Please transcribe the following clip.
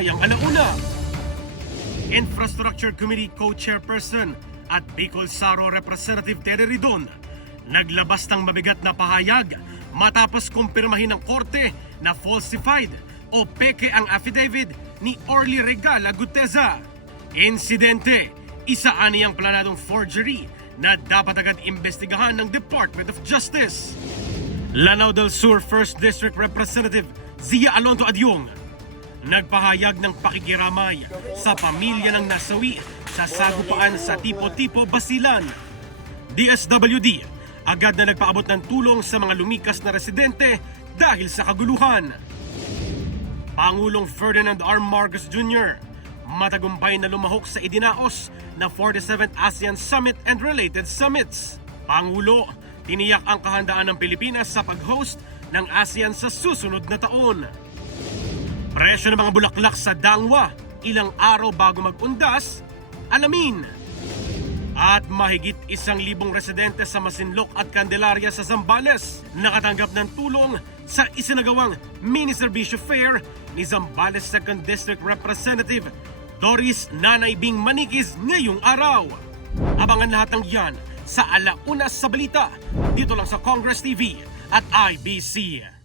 mamayang alauna. Infrastructure Committee Co-Chairperson at Bicol Saro Representative Tere Ridon naglabas ng mabigat na pahayag matapos kumpirmahin ng korte na falsified o peke ang affidavit ni Orly Regala Guteza. Insidente, isa aniyang planadong forgery na dapat agad imbestigahan ng Department of Justice. Lanao del Sur 1st District Representative Zia Alonto Adyong nagpahayag ng pakikiramay sa pamilya ng nasawi sa sagupaan sa Tipo-Tipo, Basilan. DSWD agad na nagpaabot ng tulong sa mga lumikas na residente dahil sa kaguluhan. Pangulong Ferdinand R. Marcos Jr. matagumpay na lumahok sa idinaos na 47th ASEAN Summit and related summits. Pangulo, tiniyak ang kahandaan ng Pilipinas sa pag-host ng ASEAN sa susunod na taon. Presyo ng mga bulaklak sa Dangwa, ilang araw bago mag-undas, alamin. At mahigit 1,000 residente sa Masinloc at Candelaria sa Zambales nakatanggap ng tulong sa isinagawang mini-serbisyo fair ni Zambales 2nd District Representative Doris Nanay Bing Maniquis ngayong araw. Abangan lahat ng yan sa Alauna sa Balita dito lang sa Congress TV at IBC.